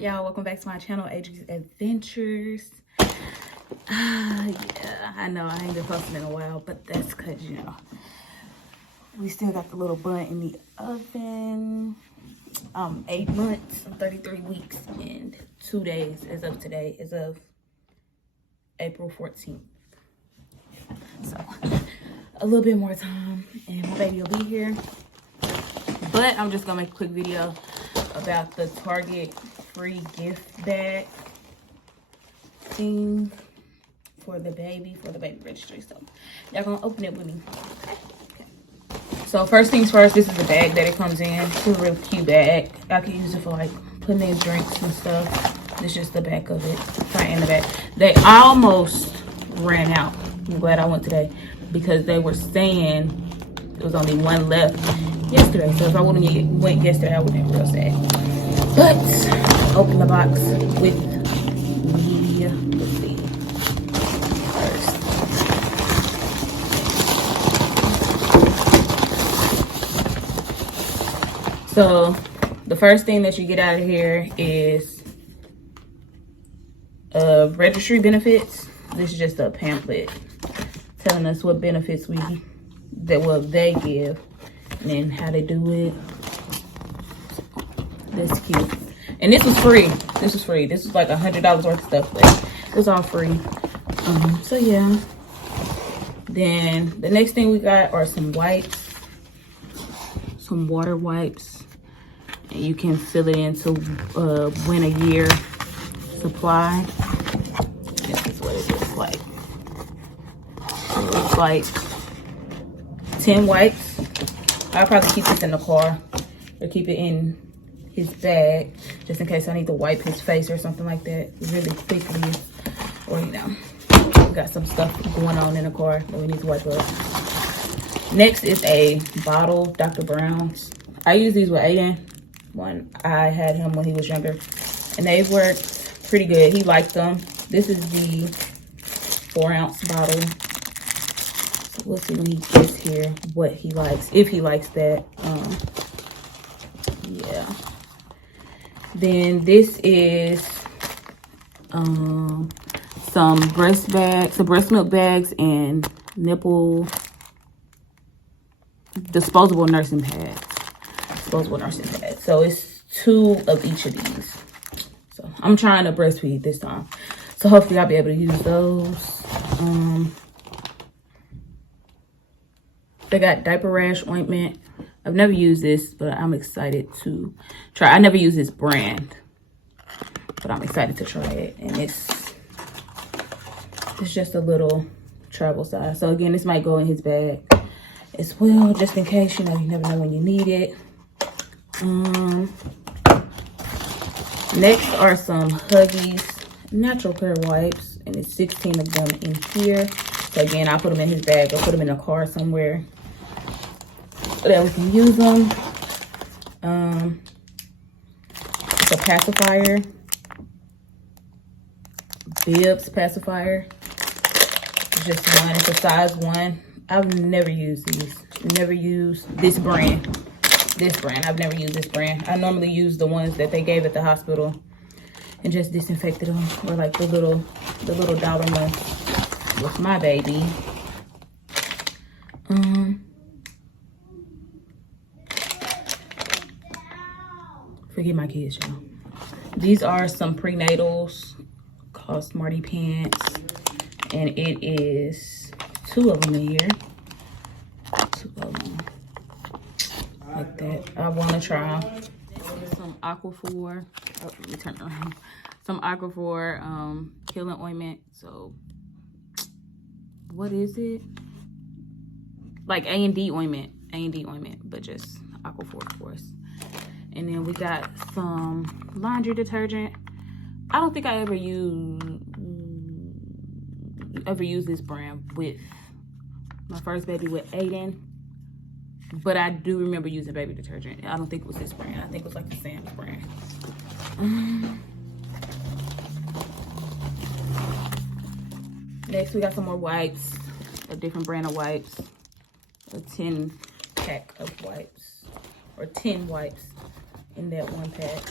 up, y'all? Welcome back to my channel, Adri's Adventures. Yeah, I know I ain't been posting in a while, but that's because, you know, we still got the little bun in the oven. 8 months and 33 weeks and 2 days as of today, as of April 14th. So, a little bit more time and my baby will be here. But I'm just gonna make a quick video about the Target free gift bag thing for the baby registry. So y'all gonna open it with me. Okay. So first things first, this is the bag that it comes in. It's a really cute bag. I could use it for like putting in drinks and stuff. This is just the back of it, front and the back. They almost ran out. I'm glad I went today because they were saying there was only one left yesterday. So if I wouldn't have went yesterday, I would have been real sad. But open the box with the, let's see, first. So the first thing that you get out of here is registry benefits. This is just a pamphlet telling us what benefits they give and then how they do it. That's cute. And this was free. This was free. This was like $100 worth of stuff, but it was all free. So yeah. Then the next thing we got are some wipes, some water wipes, and you can fill it into win a year supply. This is what it looks like. It looks like 10 wipes. I'll probably keep this in the car or keep it in his bag just in case I need to wipe his face or something like that really quickly, or you know, we got some stuff going on in the car that we need to wipe up. Next is a bottle, Dr. Brown's. I use these with Aiden when I had him when he was younger, and they worked pretty good. He liked them. This is the 4-ounce bottle. So we'll see when he gets here what he likes, if he likes that. Yeah. Then this is some breast milk bags and disposable nursing pads. So it's 2 of each of these. So I'm trying to breastfeed this time. So hopefully I'll be able to use those. They got diaper rash ointment. I've never used this, but I'm excited to try. I never use this brand, but I'm excited to try it. And it's just a little travel size. So again, this might go in his bag as well, just in case, you know, you never know when you need it. Next are some Huggies natural care wipes, and it's 16 of them in here. So again, I'll put them in his bag or put them in a car somewhere so that we can use them. It's a pacifier, Bibs pacifier. It's just one. It's a size 1. I've never used these. Never used this brand. I've never used this brand. I normally use the ones that they gave at the hospital and just disinfected them, or like the little dollar ones with my baby. Forget my kids, y'all. These are some prenatals called Smarty Pants, and it is 2 of them in here. 2 of them. Like that. I want to try some Aquaphor. Oh, let me turn around. Some Aquaphor killing ointment. So, what is it? Like A&D ointment, but just Aquaphor, of course. And then we got some laundry detergent. I don't think I ever used this brand with my first baby with Aiden, but I do remember using baby detergent. I don't think it was this brand. I think it was like the Sam's brand. Next, we got some more wipes, a different brand of wipes, a 10 pack of wipes, or 10 wipes in that 1 pack.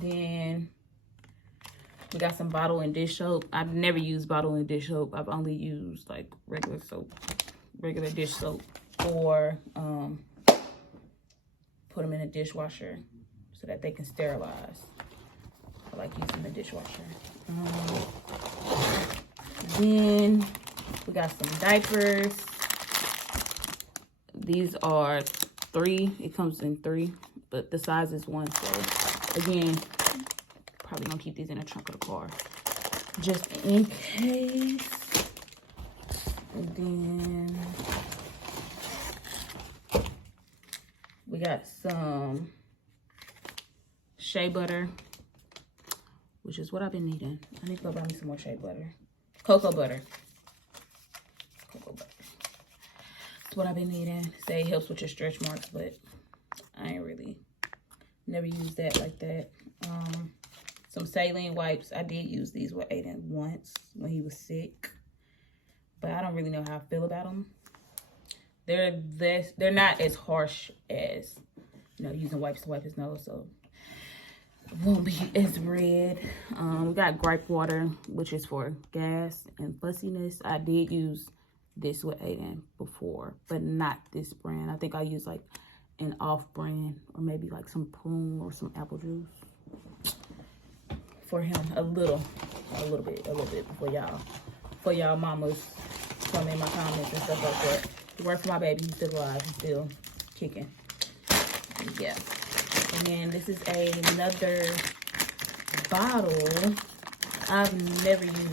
Then We got some bottle and dish soap. I've never used bottle and dish soap. I've only used like regular soap, regular dish soap, or put them in a dishwasher so that they can sterilize. I like using the dishwasher. Then we got some diapers. These are 3. It comes in 3, but the size is 1. So again, probably gonna keep these in the trunk of the car just in case. And then we got some shea butter, which is what I've been needing. I need to go buy me some more shea butter. Cocoa butter. Cocoa butter. That's what I've been needing. Say it helps with your stretch marks, but I ain't really never used that like that. Some saline wipes. I did use these with Aiden once when he was sick, but I don't really know how I feel about them. They're not as harsh as, you know, using wipes to wipe his nose, so it won't be as red. We got gripe water, which is for gas and fussiness. I did use this with Aiden before, but not this brand. I think I used like an off brand, or maybe like some prune or some apple juice for him. A little bit for y'all mamas come in my comments and stuff like that. It worked for my baby. He's still alive. He's still kicking. Yeah. And then this is another bottle I've never used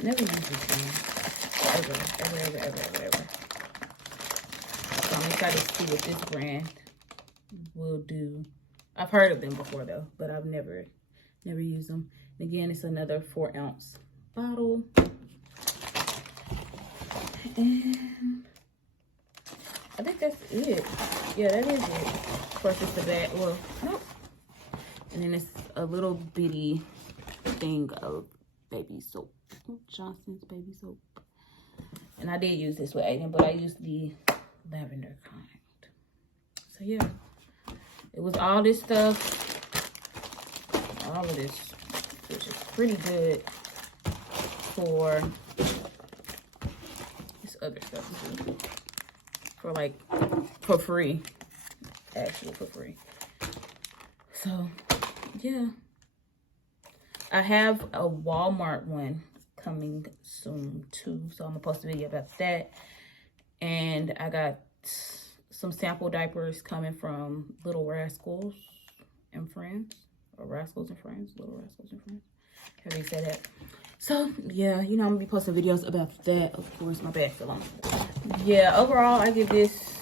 this one. Ever. So I'm excited to see what this brand will do. I've heard of them before though, but I've never used them. And again, it's another 4-ounce bottle. And I think that's it. Yeah, that is it. Of course, it's the bag. Well, nope. And then it's a little bitty thing of baby soap. Johnson's baby soap. And I did use this with Aiden, but I used the lavender kind. So yeah, it was all this stuff. All of this, which is pretty good for this other stuff too. For free. Actually, for free. So yeah, I have a Walmart one coming soon too, so I'm gonna post a video about that. And I got some sample diapers coming from Little Rascals and Friends, or Rascals and Friends, Little Rascals and Friends, how do you say that? So yeah, you know, I'm gonna be posting videos about that. Of course, my bag fell on. Yeah, overall I give this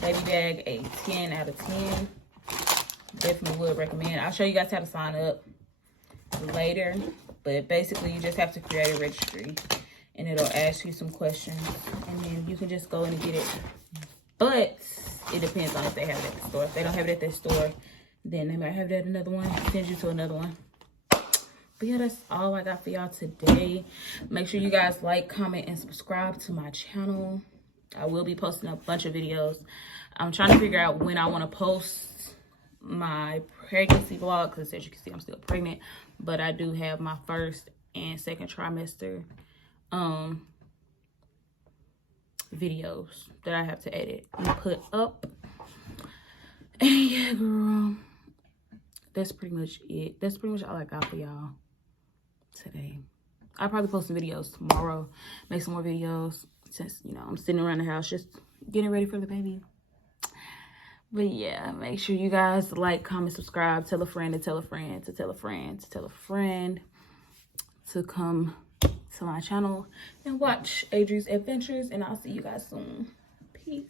baby bag a 10 out of 10. Definitely would recommend. I'll show you guys how to sign up later, but basically you just have to create a registry and it'll ask you some questions, and then you can just go in and get it. But it depends on if they have it at the store. If they don't have it at their store, then they might have it at another one, send you to another one. But yeah, that's all I got for y'all today. Make sure you guys like, comment, and subscribe to my channel. I will be posting a bunch of videos. I'm trying to figure out when I want to post my pregnancy vlog, because as you can see, I'm still pregnant, but I do have my first and second trimester videos that I have to edit and put up. And yeah, girl, that's pretty much it. That's pretty much all I got for y'all today. I'll probably post some videos tomorrow, make some more videos, since, you know, I'm sitting around the house just getting ready for the baby. But yeah, make sure you guys like, comment, subscribe, tell a friend to tell a friend to tell a friend to tell a friend to come to my channel and watch Adri's adventures, and I'll see you guys soon. Peace.